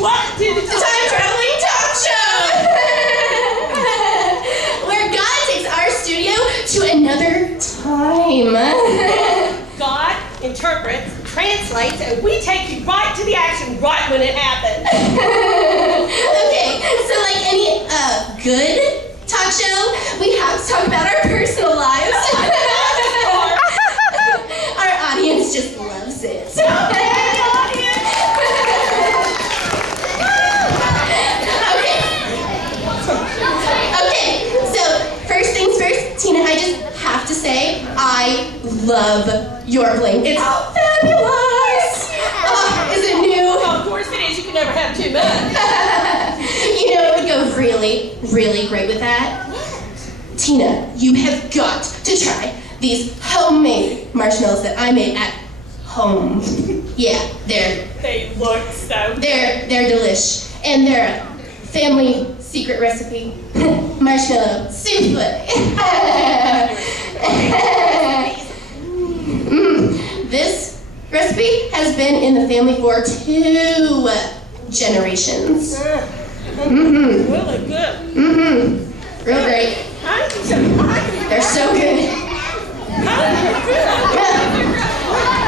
Welcome to the Time Traveling Talkshow! Where God takes our studio to another time. God interprets, translates, and we take you right to the action right when it happens. Okay, so like any good talk show, we have to talk about our personal lives. Our audience just loves it. Okay, so first things first, Tina, I just have to say, I love your bling. It's fabulous! Oh, is it new? Oh, of course it is. You can never have too much. You know, it would go really, really great with that. Tina, you have got to try these homemade marshmallows that I made at home. Yeah, They look so good. they're delish. And they're a family secret recipe. Marshmallow souffle. This recipe has been in the family for 2 generations. Really good. Real great. They're so good.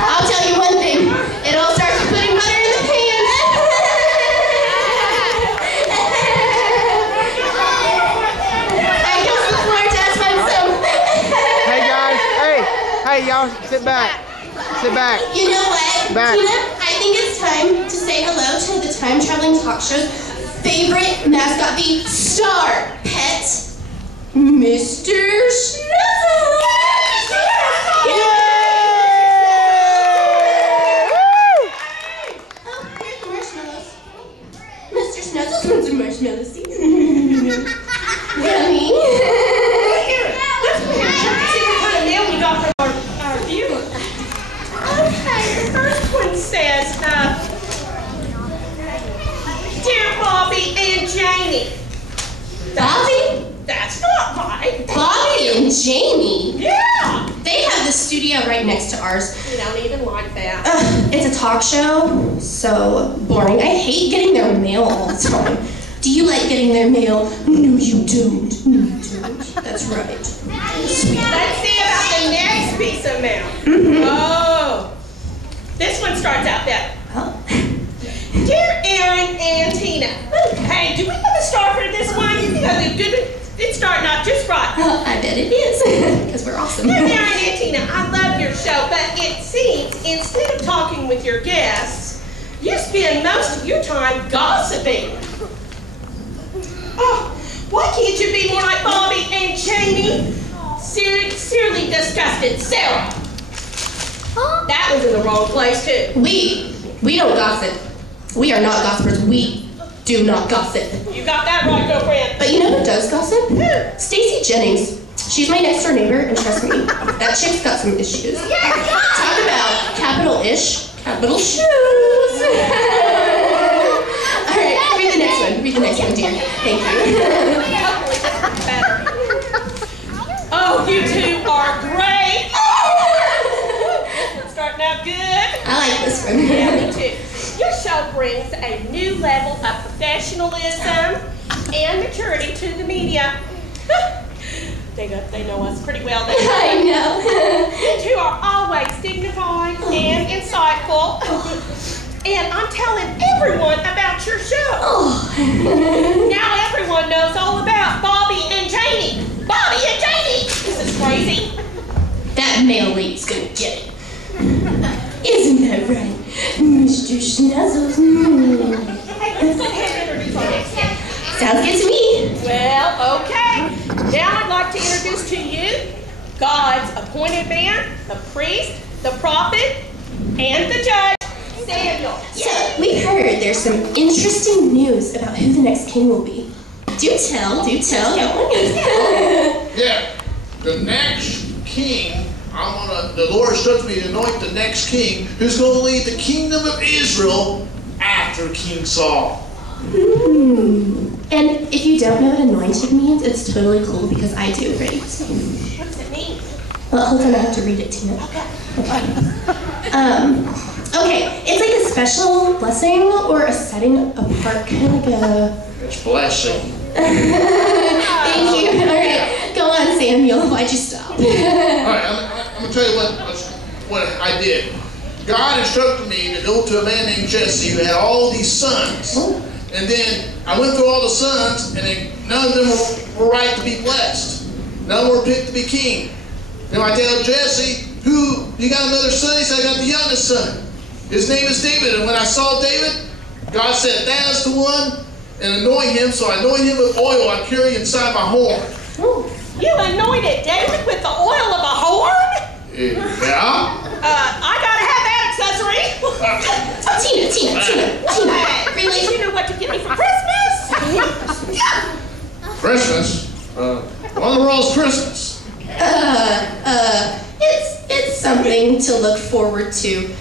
I'll tell you one thing. It all starts with putting butter in the pan. I go to the floor to ask my son. Hey guys, hey y'all, sit back. Sit back. You know what, Back. Tina? I think it's time to say hello to the Time Traveling Talkshow's favorite mascot, the star pet, Mr. Snuzzles. Oh, here's the marshmallows. Mr. Snuzzles wants some marshmallows. Yummy. Let's see what kind of mail we got from our viewers. Okay, the first one says, Dear Bobby and Janie. Bobby? That's not right. Bobby and Jamie? Yeah. They have the studio right next to ours. You don't even like that. It's a talk show, so boring. I hate getting their mail all the time. Do you like getting their mail? No, you don't. No, you don't. That's right. Sweet. Let's see about the next piece of mail. Oh. This one starts out better. Oh. Dear Erin and Tina. Hey, do we have a star for this one? You think that's a good. It's starting out just right. I bet it is, because we're awesome. Dear Erin and Tina, I love your show, but it seems instead of talking with your guests, you spend most of your time gossiping. Oh, why can't you be more like Bobby and Jamie? Sincerely disgusted, Sarah. That was in the wrong place too. We don't gossip. We are not gossipers. We do not gossip. You got that right, girlfriend. But you know who does gossip? Who? Stacy Jennings. She's my next door neighbor, and trust me, that chick's got some issues. Talk about capital-ish, capital shoes. All right, read the next one. Read the next one, dear. Thank you. Better. Oh, you two are great. This one's starting out good. I like this one. Yeah, me too. Your show brings a new level of professionalism and maturity to the media. They know us pretty well. I know. You two are always dignified and insightful. And I'm telling everyone about your show. Now everyone knows all about Bobby and Janie. Bobby and Janie! This is crazy. That mail lady's gonna get it. Isn't that right, Mr. Snuzzles? Let's go ahead and introduce our next guest. Sounds good to me. Well, okay. Now I'd like to introduce to you God's appointed man, the priest, the prophet, and the judge, Samuel. So, we've heard there's some interesting news about who the next king will be. Do tell. Yeah, the next king, the Lord instructed me to anoint the next king who's going to lead the kingdom of Israel after King Saul. And if you don't know what anointed means, it's totally cool because I do. Ready? What does it mean? Well, hold on, I have to read it, Tina. Okay. Okay, it's like a special blessing or a setting apart kind of a... It's blessing. Thank you. All right, go on, Samuel. Why'd you stop? All right, I'm gonna tell you what I did. God instructed me to go to a man named Jesse who had all these sons. And then I went through all the sons, and none of them were right to be blessed. None were picked to be king. Then I tell Jesse, you got another son? He said, I got the youngest son. His name is David. And when I saw David, God said, that is the one, and anoint him. So I anointed him with oil I carry inside my horn. You anointed David with the oil of a horn? Yeah. I gotta have that accessory. Tina. Really? You know what to get me for Christmas? Christmas? What in the world's Christmas? It's something to look forward to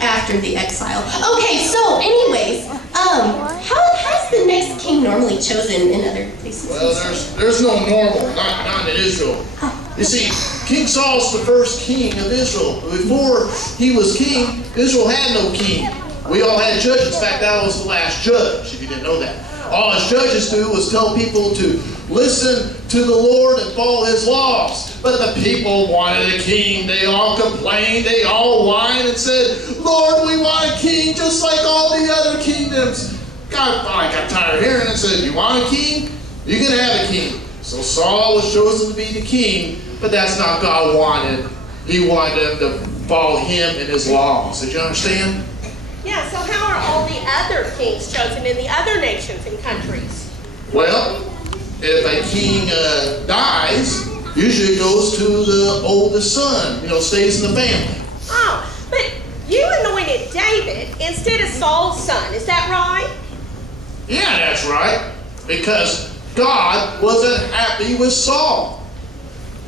after the exile. Okay, so anyways, how's the next king normally chosen in other places? Well, there's no normal, not in Israel. You see, King Saul's the first king of Israel. Before he was king, Israel had no king. We all had judges. In fact, that was the last judge, if you didn't know that. All his judges do was tell people to listen to the Lord and follow his laws. But the people wanted a king. They all complained. They all whined and said, Lord, we want a king just like all the other kingdoms. I got tired of hearing it and said, you want a king? You can have a king. So Saul was chosen to be the king, but that's not what God wanted. He wanted them to follow him and his laws. Did you understand? Yeah, so how are all the other kings chosen in the other nations and countries? Well, if a king dies, usually it goes to the oldest son, stays in the family. Oh, but you anointed David instead of Saul's son, is that right? Yeah, that's right. Because God wasn't happy with Saul.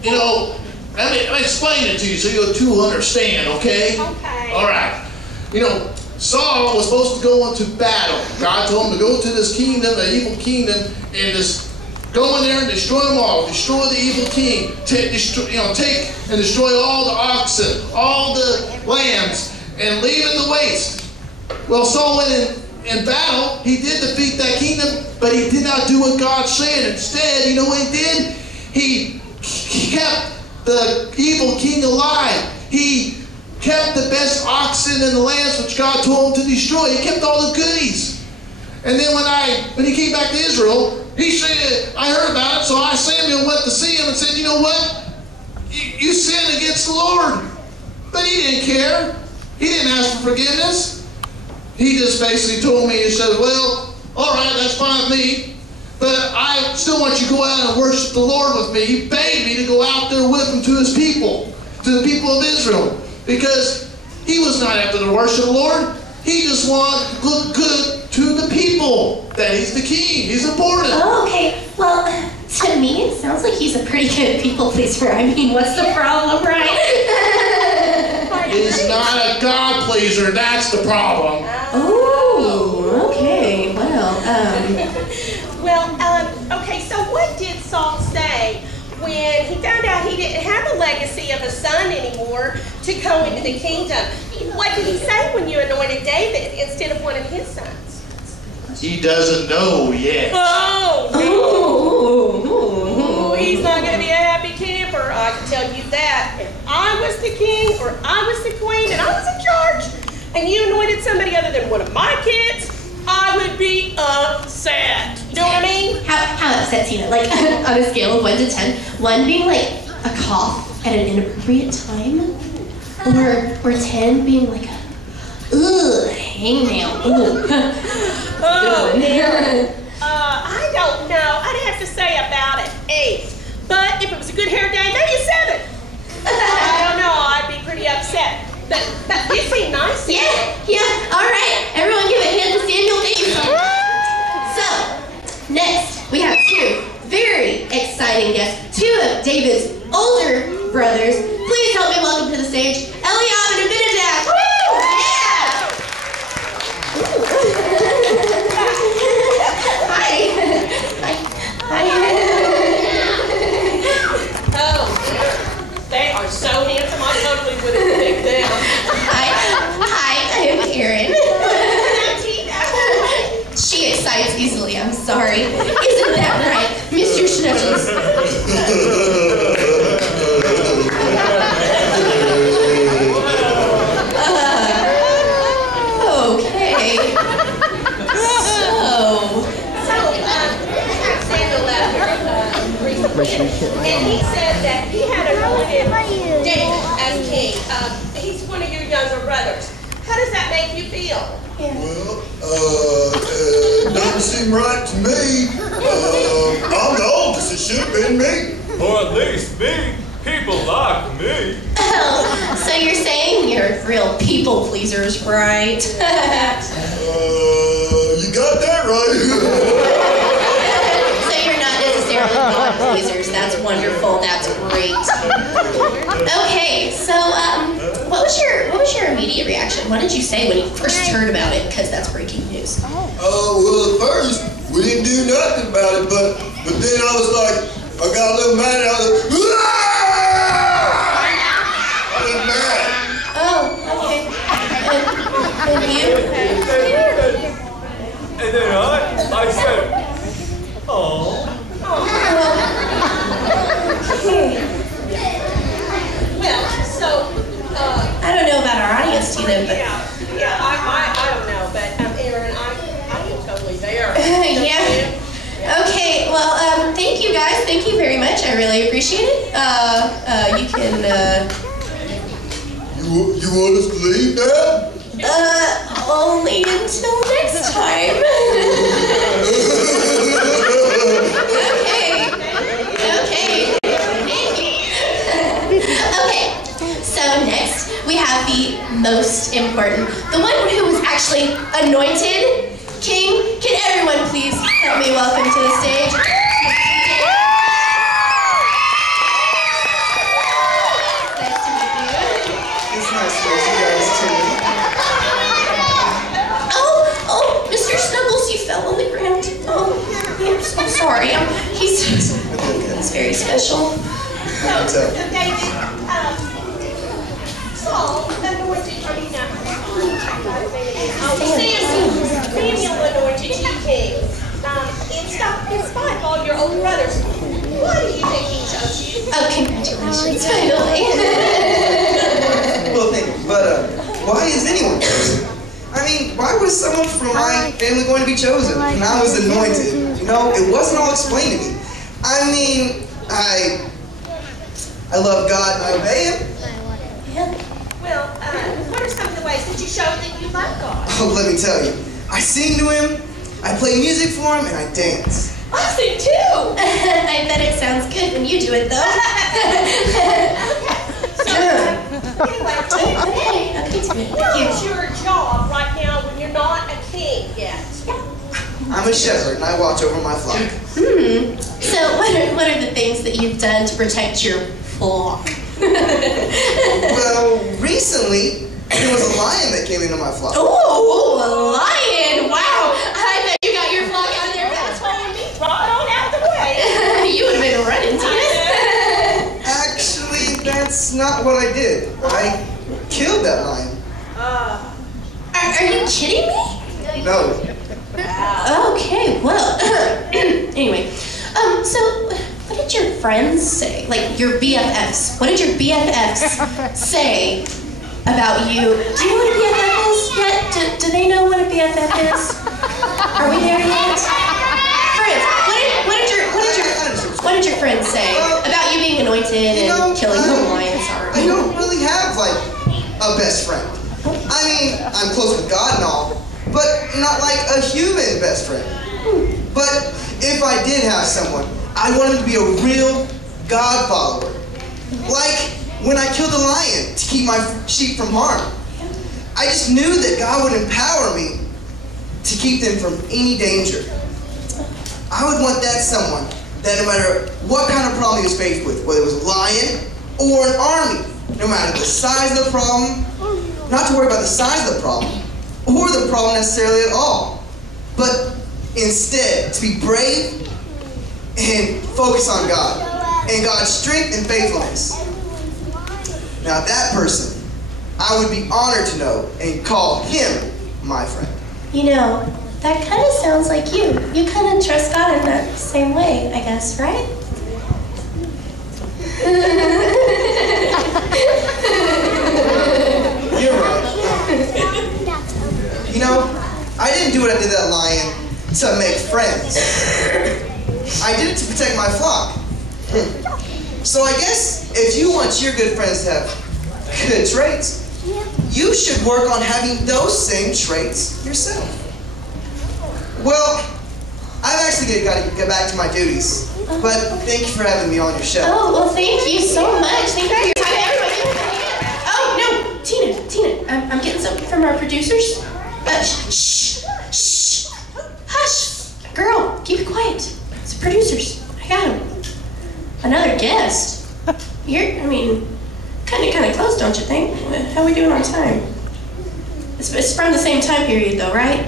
Let me explain it to you so you'll understand, okay? Okay. All right. Saul was supposed to go into battle. God told him to go to this kingdom, an evil kingdom, and just go in there and destroy them all. Destroy the evil king. Take and destroy all the oxen, all the lambs, and leave it to waste. Well, Saul went in battle. He did defeat that kingdom, but he did not do what God said. Instead, you know what he did? He kept the evil king alive. He kept the best oxen and the lambs which God told him to destroy. He kept all the goodies. And then when he came back to Israel, he said, I heard about it, so Samuel went to see him and said, you know what? You sinned against the Lord. But he didn't care. He didn't ask for forgiveness. He just basically told me, he said, well, all right, that's fine with me, but I still want you to go out and worship the Lord with me. He begged me to go out there with him to his people, to the people of Israel. Because he was not after the worship of the Lord. He just wanted to look good to the people. That he's the king. He's important. Oh, okay. Well, to me, it sounds like he's a pretty good people pleaser. I mean, what's the problem, right? He's not a God pleaser. That's the problem. Oh, okay. Okay, so what did Saul say when he found out he didn't have a legacy of a son anymore to go into the kingdom? What did he say when you anointed David instead of one of his sons? He doesn't know yet. Oh, no. He's not going to be a happy camper, I can tell you that. If I was the king or I was the queen and I was in charge and you anointed somebody other than one of my kids, I would be upset. You know what I mean? How upset, Tina? Like, on a scale of 1 to 10, 1 being like a cough at an inappropriate time, or 10 being like a, ugh, hangnail, ugh. Oh, dear. I don't know. I'd have to say about an 8. But if it was a good hair day, maybe a 7. I don't know. I'd be pretty upset. But you seem nice. Yeah. All right. Everyone give a hand to Samuel. Thank you so much. So, next, we have 2 very exciting guests. 2 of David's older brothers. Please help me welcome to the stage, Eliab and Abinadab. Woo! Yeah! Hi. Oh, they are so handsome. I totally would have picked them. Hi. And he said that he had anointed David as king. He's one of your younger brothers. How does that make you feel? Well, doesn't seem right to me. I'm the oldest, it should have been me. Or at least me. People like me. Oh, so you're saying you're real people pleasers, right? You got that right. So you're not necessarily people pleasers. That's wonderful. That's great. Okay, so what was your immediate reaction? What did you say when you first heard about it? Because that's breaking news. Well, at first, we didn't do nothing about it, but then I was like, I got a little mad. I was mad. Oh, okay. And you? And then I said, oh. Well, so, I don't know about our audience, Tina, but... yeah, I don't know, but Erin, I am totally there. Yeah. Okay, well, thank you guys. Thank you very much. I really appreciate it. You can, You want us to leave now? only until next time. Okay. Okay, so next we have the most important, the one who was actually anointed king. Can everyone please help me welcome to the stage? Nice to meet you. It's nice to meet you guys too. Oh, Mr. Snuggles, you fell on the ground. Oh, I'm so sorry. He's very special. So, David, Saul anointed, Samuel anointed you king. In spite of all your older brothers, why do you think he chose you? Oh, congratulations, finally. Well, thank you. But why is anyone chosen? I mean, why was someone from my family going to be chosen when I was anointed? You know, it wasn't all explained to me. I mean, I love God and I obey Him. Yeah. Well, what are some of the ways that you show that you love God? Oh, let me tell you. I sing to Him, I play music for Him, and I dance. I sing too! I bet it sounds good when you do it, though. Anyway, what is your job right now when you're not a king yet? I'm a shepherd and I watch over my flock. So, what are the things that you've done to protect your flock? Well, recently, there was a lion that came into my flock. Oh, a lion! Wow! I bet you got your flock out of there fast. Right on out of the way! You would have been running, Tina. Actually, that's not what I did. I killed that lion. Are you kidding me? No. Okay, well, anyway, so what did your friends say? Like your BFFs? What did your BFFs say about you? Do you know what a BFF is yet? Do they know what a BFF is? Are we there yet? Friends, what did your friends say about you being anointed and killing the lion? I don't really have like a best friend. I mean, I'm close with God and all, but not like a human best friend. But if I did have someone, I wanted to be a real God follower. Like when I killed a lion to keep my sheep from harm. I just knew that God would empower me to keep them from any danger. I would want that someone that no matter what kind of problem he was faced with, whether it was a lion or an army, no matter the size of the problem, not to worry about the size of the problem, or the problem necessarily at all, but instead to be brave and focus on God and God's strength and faithfulness. Now that person, I would be honored to know and call him my friend. You know, that kind of sounds like you. You kind of trust God in that same way, I guess, right? You're right. You know, I didn't do what I did to that lion to make friends. I did it to protect my flock. So I guess if you want your good friends to have good traits, you should work on having those same traits yourself. Well, I've actually got to get back to my duties, but thank you for having me on your show. Oh, well, thank you so much. Thank you for your time, everybody. Oh, no, Tina, I'm getting something from our producers. Shh. Hush. Girl, keep it quiet. It's the producers. I got them. Another guest. Kind of close, don't you think? How are we doing on time? It's from the same time period, though, right?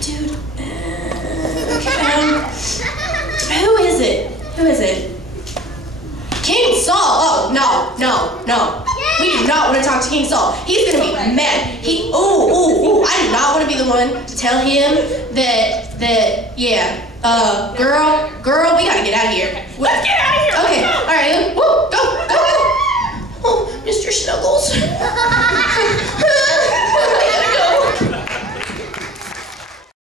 Dude. Who is it? King Saul. Oh, no. We do not want to talk to King Saul. He's gonna be mad. I do not want to be the one to tell him girl, we gotta get out of here. Let's get out of here. Okay, all right.